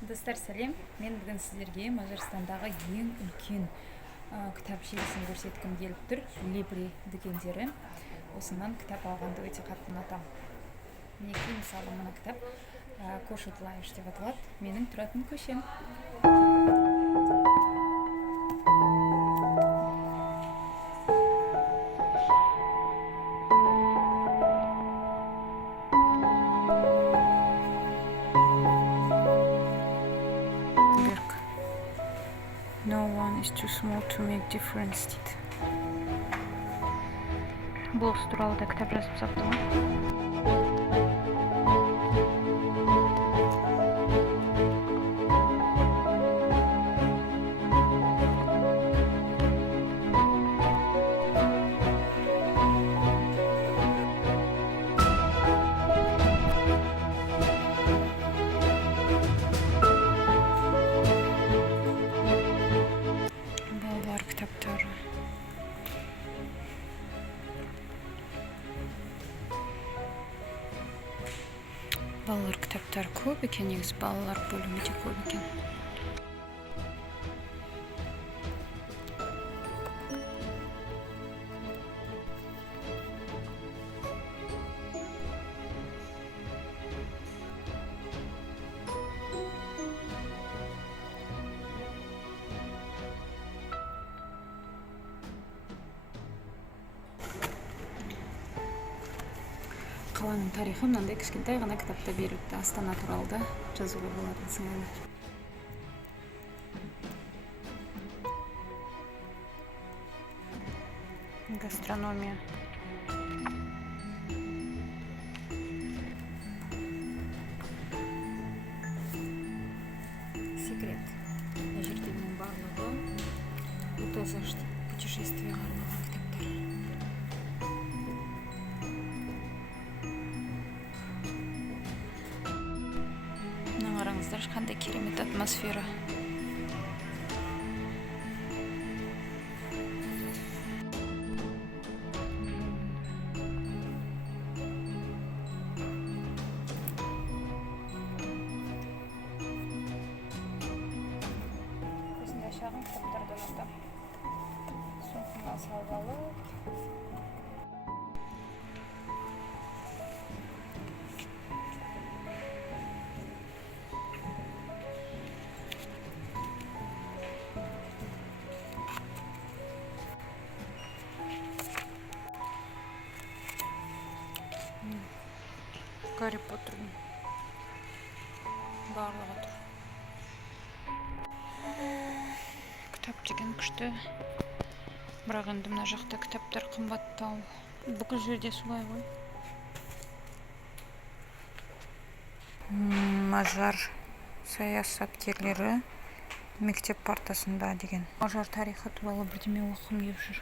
Достар, сәлем. Мен бүгін сіздерге Мажарстандағы ең үлкен кітап желісін көрсеткім келіп тұр. Либри дүкендері. Осынан кітап алғанды өте қатты ұнатамын. Мінекей, мысалы, мына кітап Кошут Лайыш деп аталады. Менің тұратын көшем. No one is too small to make difference дейді. Болыс туралы да кітап жазып сапты ғой. Балалар кітаптары. Балалар кітаптары көп екен, негізі балалар бөлімі де көп екен. Қаланың тарихы мынандай кішкентай ғана кітапта беріліпті. Астана туралы да жазуға болатын сыңайлы. Гастрономия. Секрет. Жерденің барлығы өте путешествиеға арналған кітаптар. Қараңыздар, қандай керемет атмосфера. Осындай шағын кітаптардан ұнатамын. Сумкама салып алып. Гарри Поттердің барлығы тұр. Кітап деген күшті. Бірақ енді мына жақта кітаптар қымбаттау. Бүкіл жерде солай ғой. Мажар саясаткерлері мектеп партасында деген. Мажар тарихы туралы бірдеме оқығым келіп жүр.